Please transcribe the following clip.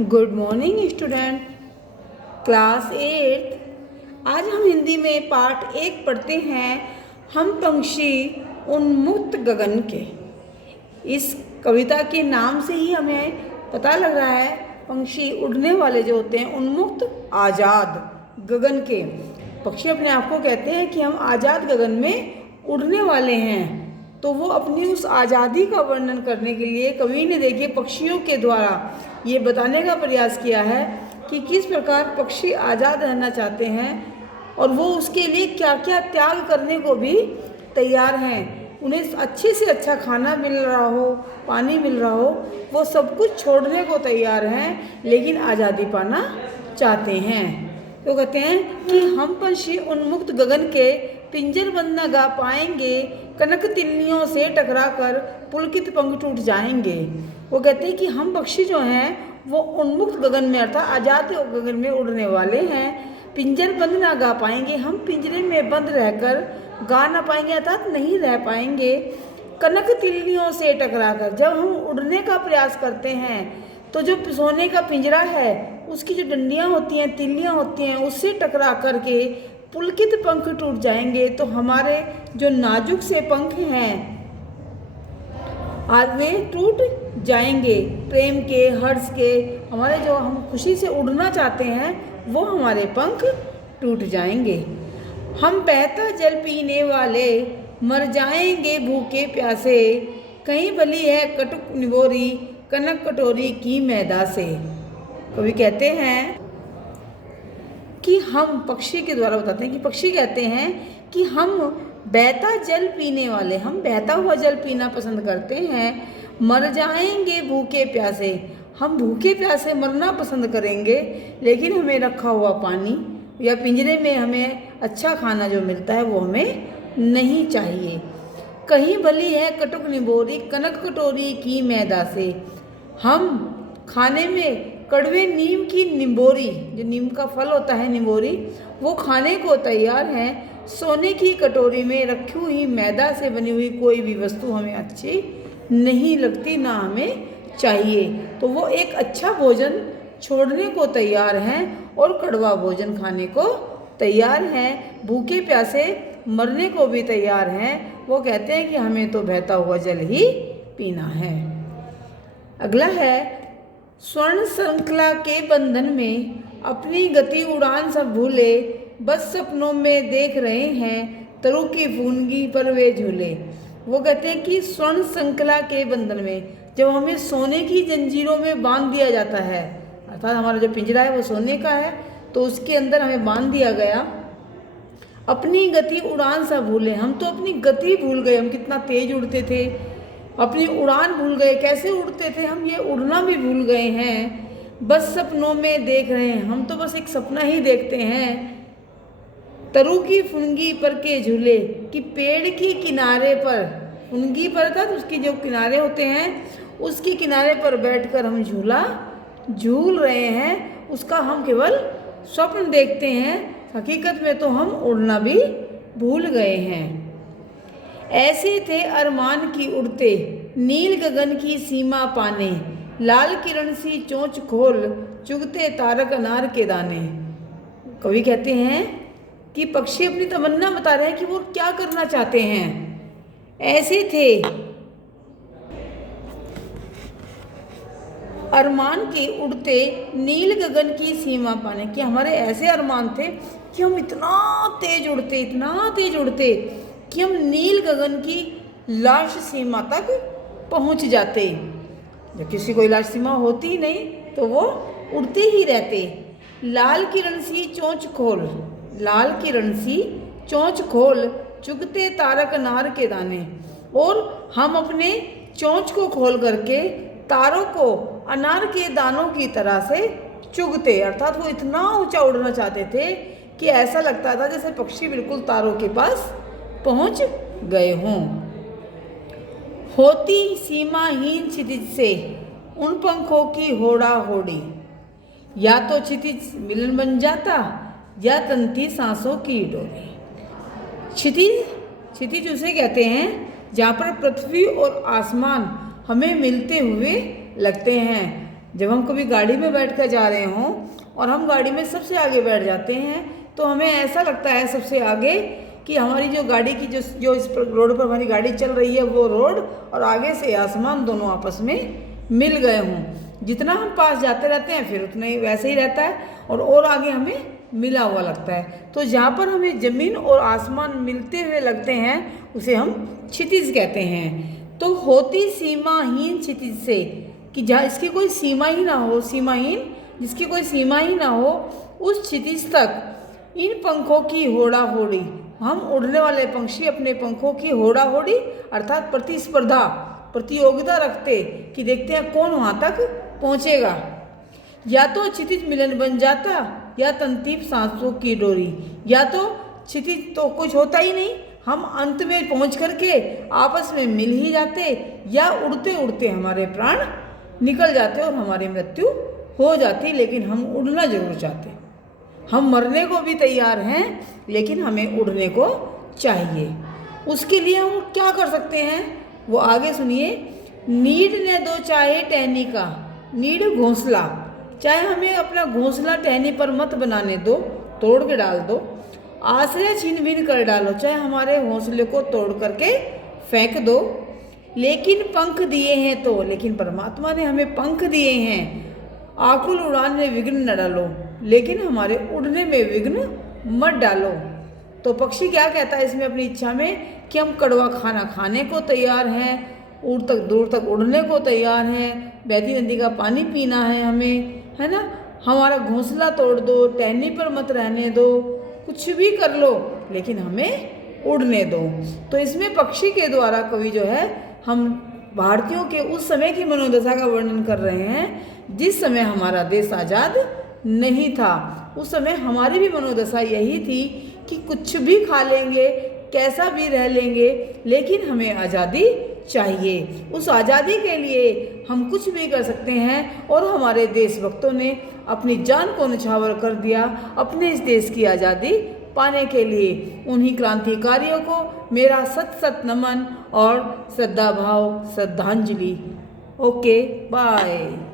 Good morning student, class 8। आज हम हिंदी में पाठ 1 पढ़ते हैं। हम पंछी उन्मुक्त गगन के। इस कविता के नाम से ही हमें पता लग रहा है पंछी उड़ने वाले जो होते हैं उन्मुक्त आज़ाद गगन के। पक्षी अपने आप को कहते हैं कि हम आज़ाद गगन में उड़ने वाले हैं। तो वो अपनी उस आज़ादी का वर्णन करने के लिए कवि ने देखिए पक्षियों के द्वारा ये बताने का प्रयास किया है कि किस प्रकार पक्षी आज़ाद रहना चाहते हैं और वो उसके लिए क्या क्या त्याग करने को भी तैयार हैं। उन्हें अच्छे से अच्छा खाना मिल रहा हो, पानी मिल रहा हो, वो सब कुछ छोड़ने को तैयार हैं, लेकिन आज़ादी पाना चाहते हैं। तो कहते हैं कि हम पंछी उन्मुक्त गगन के, पिंजर बंद न गा पाएंगे, कनक तिन्नियों से टकराकर पुलकित पंख टूट जाएंगे। वो कहते हैं कि हम पक्षी जो हैं वो उन्मुक्त गगन में अर्थात आज़ाद गगन में उड़ने वाले हैं। पिंजर बंद ना गा पाएंगे, हम पिंजरे में बंद रहकर गा ना पाएंगे अर्थात नहीं रह पाएंगे। कनक तिल्लियों से टकराकर, जब हम उड़ने का प्रयास करते हैं तो जो सोने का पिंजरा है उसकी जो डंडियाँ होती हैं, तिल्लियाँ होती हैं, उससे टकरा करके पुलकित पंख टूट जाएंगे। तो हमारे जो नाजुक से पंख हैं आज वे टूट जाएंगे। प्रेम के, हर्ष के, हमारे जो हम खुशी से उड़ना चाहते हैं वो हमारे पंख टूट जाएंगे। हम बहता जल पीने वाले मर जाएंगे भूखे प्यासे, कहीं भली है कटुक निबोरी कनक कटोरी की मैदा से। कवि कहते हैं कि हम पक्षी के द्वारा बताते हैं कि पक्षी कहते हैं कि हम बहता जल पीने वाले, हम बहता हुआ जल पीना पसंद करते हैं। मर जाएंगे भूखे प्यासे, हम भूखे प्यासे मरना पसंद करेंगे, लेकिन हमें रखा हुआ पानी या पिंजरे में हमें अच्छा खाना जो मिलता है वो हमें नहीं चाहिए। कहीं भली है कटुक निबोरी कनक कटोरी की मैदा से, हम खाने में कड़वे नीम की निम्बोरी, जो नीम का फल होता है निम्बोरी, वो खाने को तैयार हैं। सोने की कटोरी में रखी हुई मैदा से बनी हुई कोई भी वस्तु हमें अच्छी नहीं लगती, ना हमें चाहिए। तो वो एक अच्छा भोजन छोड़ने को तैयार हैं और कड़वा भोजन खाने को तैयार हैं। भूखे प्यासे मरने को भी तैयार हैं। वो कहते हैं कि हमें तो बहता हुआ जल ही पीना है। अगला है, स्वर्ण श्रृंखला के बंधन में अपनी गति उड़ान सब भूले, बस सपनों में देख रहे हैं तरु की फूंगी पर वे झूले। वो कहते हैं कि स्वर्ण श्रृंखला के बंधन में, जब हमें सोने की जंजीरों में बांध दिया जाता है, अर्थात हमारा जो पिंजरा है वो सोने का है, तो उसके अंदर हमें बांध दिया गया। अपनी गति उड़ान सा भूले, हम तो अपनी गति भूल गए, हम कितना तेज उड़ते थे, अपनी उड़ान भूल गए, कैसे उड़ते थे हम, ये उड़ना भी भूल गए हैं। बस सपनों में देख रहे हैं, हम तो बस एक सपना ही देखते हैं। तरु की फुनगी पर के झूले, कि पेड़ के किनारे पर, फुनगी पर था तो उसकी जो किनारे होते हैं उसके किनारे पर बैठकर हम झूला झूल रहे हैं, उसका हम केवल स्वप्न देखते हैं, हकीकत में तो हम उड़ना भी भूल गए हैं। ऐसे थे अरमान की उड़ते, नील गगन की सीमा पाने, लाल किरण सी चोंच खोल चुगते तारक अनार के दाने। कवि कहते हैं कि पक्षी अपनी तमन्ना बता रहे हैं कि वो क्या करना चाहते हैं। ऐसे थे अरमान के उड़ते, नील गगन की सीमा पाने, कि हमारे ऐसे अरमान थे कि हम इतना तेज उड़ते कि हम नील गगन की लाश सीमा तक पहुंच जाते। जब किसी कोई लाश सीमा होती ही नहीं तो वो उड़ते ही रहते। लाल किरण सी चोंच खोल, लाल किरण सी चोंच खोल चुगते तारक अनार के दाने, और हम अपने चोंच को खोल करके तारों को अनार के दानों की तरह से चुगते, अर्थात वो इतना ऊंचा उड़ना चाहते थे कि ऐसा लगता था जैसे पक्षी बिल्कुल तारों के पास पहुंच गए हों। होती सीमाहीन क्षितिज से उन पंखों की होड़ा होड़ी, या तो क्षितिज मिलन बन जाता या तंती सांसों की डोरी। क्षितिज उसे कहते हैं जहाँ पर पृथ्वी और आसमान हमें मिलते हुए लगते हैं। जब हम कभी गाड़ी में बैठ कर जा रहे हों और हम गाड़ी में सबसे आगे बैठ जाते हैं तो हमें ऐसा लगता है सबसे आगे कि हमारी जो गाड़ी की जो इस रोड पर हमारी गाड़ी चल रही है वो रोड और आगे से आसमान दोनों आपस में मिल गए हों। जितना हम पास जाते रहते हैं फिर उतना ही वैसे ही रहता है और आगे हमें मिला हुआ लगता है। तो जहाँ पर हमें ज़मीन और आसमान मिलते हुए लगते हैं उसे हम क्षितिज कहते हैं। तो होती सीमाहीन क्षितिज से, कि जहाँ इसकी कोई सीमा ही ना हो, सीमाहीन जिसकी कोई सीमा ही ना हो, उस क्षितिज तक इन पंखों की होड़ा होड़ी, हम उड़ने वाले पंछी अपने पंखों की होड़ा होड़ी अर्थात प्रतिस्पर्धा, प्रतियोगिता रखते कि देखते हैं कौन वहाँ तक पहुँचेगा। या तो क्षितिज मिलन बन जाता या तंतीप सांसों की डोरी, या तो क्षितिज तो कुछ होता ही नहीं, हम अंत में पहुँच करके आपस में मिल ही जाते, या उड़ते उड़ते हमारे प्राण निकल जाते और हमारी मृत्यु हो जाती। लेकिन हम उड़ना जरूर चाहते, हम मरने को भी तैयार हैं लेकिन हमें उड़ने को चाहिए। उसके लिए हम क्या कर सकते हैं वो आगे सुनिए। नीड ने दो चाहे टहनी का, नीड घोंसला, चाहे हमें अपना घोंसला टहनी पर मत बनाने दो, तोड़ के डाल दो। आश्रय छीन बीन कर डालो, चाहे हमारे घोंसले को तोड़ करके फेंक दो। लेकिन पंख दिए हैं तो, लेकिन परमात्मा ने हमें पंख दिए हैं, आकुल उड़ान में विघ्न न डालो, लेकिन हमारे उड़ने में विघ्न मत डालो। तो पक्षी क्या कहता है इसमें अपनी इच्छा में कि हम कड़वा खाना खाने को तैयार हैं, दूर तक उड़ने को तैयार हैं, बहती नदी का पानी पीना है हमें, है ना। हमारा घोंसला तोड़ दो, टहनी पर मत रहने दो, कुछ भी कर लो लेकिन हमें उड़ने दो। तो इसमें पक्षी के द्वारा कवि जो है हम भारतीयों के उस समय की मनोदशा का वर्णन कर रहे हैं जिस समय हमारा देश आज़ाद नहीं था। उस समय हमारी भी मनोदशा यही थी कि कुछ भी खा लेंगे, कैसा भी रह लेंगे, लेकिन हमें आज़ादी चाहिए। उस आज़ादी के लिए हम कुछ भी कर सकते हैं और हमारे देशभक्तों ने अपनी जान को न्यौछावर कर दिया अपने इस देश की आज़ादी पाने के लिए। उन्हीं क्रांतिकारियों को मेरा सत सत नमन और श्रद्धा भाव श्रद्धांजलि। Okay bye.